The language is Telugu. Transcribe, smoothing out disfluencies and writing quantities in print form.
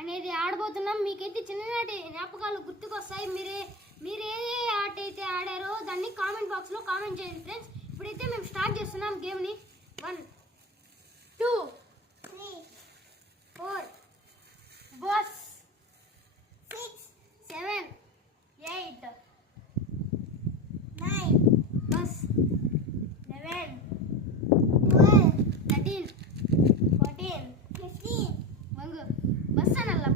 అనేది ఆడబోతున్నాం. మీకైతే చిన్ననాటి జ్ఞాపకాలు గుర్తుకొస్తాయి. మీరు ఏ ఆట అయితే ఆడారో దాన్ని కామెంట్ బాక్స్లో కామెంట్ చేయండి ఫ్రెండ్స్. ఇప్పుడైతే మేము స్టార్ట్ చేస్తున్నాం గేమ్ని. 1 2 3 4 బస్ 6 7 8 9 బస్ 11 12 13 14 15 వంగు బస్ అనల్లా